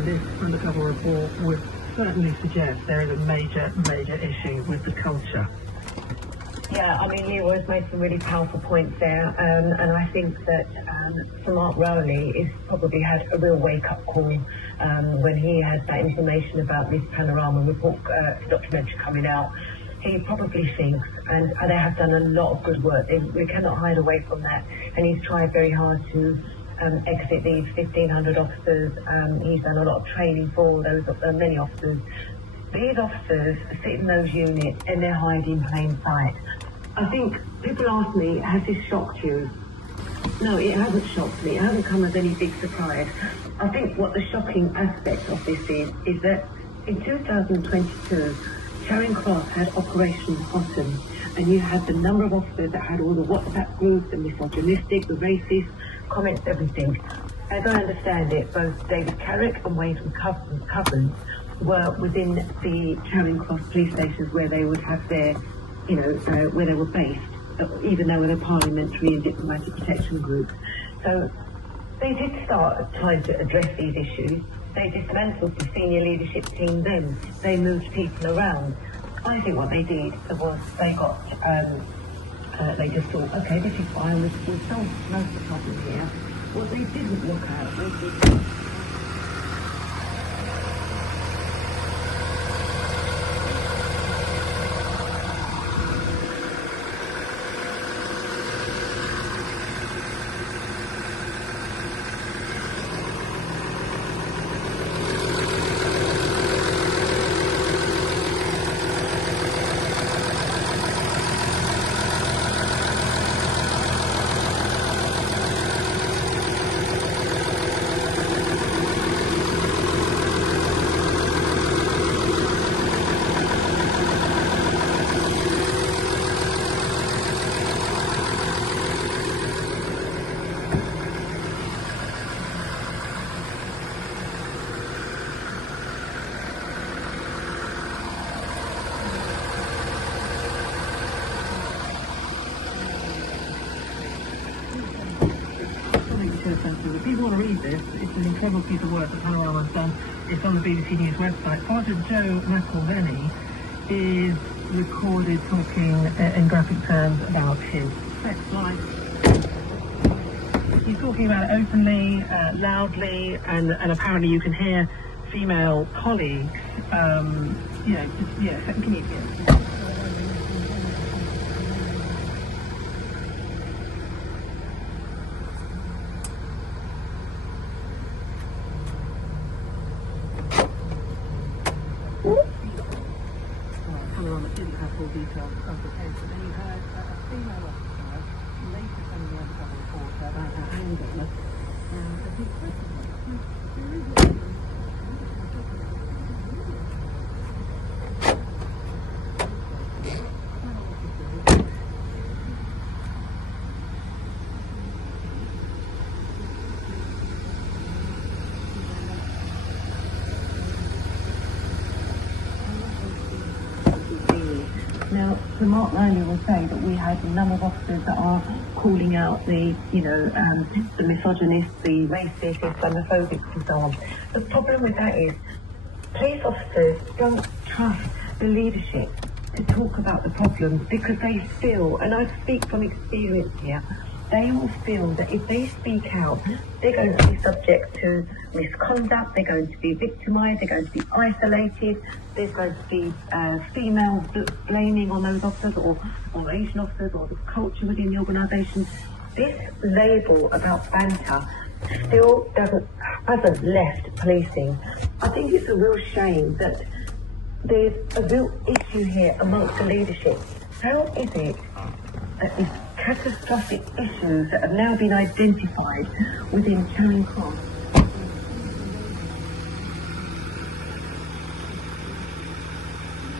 and this undercover report would certainly suggest there is a major issue with the culture. Yeah, I mean, Leroy's made some really powerful points there, and I think that Sir Mark Rowley has probably had a real wake-up call when he had that information about this Panorama report documentary coming out. He probably thinks, and they have done a lot of good work, we cannot hide away from that, and he's tried very hard to exit these 1,500 officers. He's done a lot of training for those many officers. These officers sit in those units and they're hiding in plain sight. I think people ask me, has this shocked you? No, it hasn't shocked me. It hasn't come as any big surprise. I think what the shocking aspect of this is that in 2022, Charing Cross had Operation Bottom, and you had the number of officers that had all the WhatsApp groups, the misogynistic, the racist comments, everything. As I understand it, both David Carrick and Wade McCubbin were within the Charing Cross police stations where they would have their, where they were based, even though they were parliamentary and diplomatic protection groups. So they did start trying to address these issues. They dismantled the senior leadership team then. They moved people around. I think what they did was they got, they just thought, okay, this is fine, we've solved most of the problem here. What they didn't look at was if you want to read this, it's an incredible piece of work that Panorama's done. It's on the BBC News website. Sergeant Joe McElvenny is recorded talking in graphic terms about his sex life. He's talking about it openly, loudly, and apparently you can hear female colleagues, can you hear? Panorama didn't have full details of the case, but then you had a female officer later telling the undercover reporter about her anger. I think now, Sir Mark Rowley will say that we had a number of officers that are calling out the misogynists, the racists, Islamophobics and so on. The problem with that is police officers don't trust the leadership to talk about the problems because they feel, and I speak from experience here, they will feel that if they speak out, they're going to be subject to misconduct, they're going to be victimised, they're going to be isolated, there's going to be female blaming on those officers or Asian officers or the culture within the organisation. This label about banter still hasn't left policing. I think it's a real shame that there's a real issue here amongst the leadership. How is it that these catastrophic issues that have now been identified within Charing Cross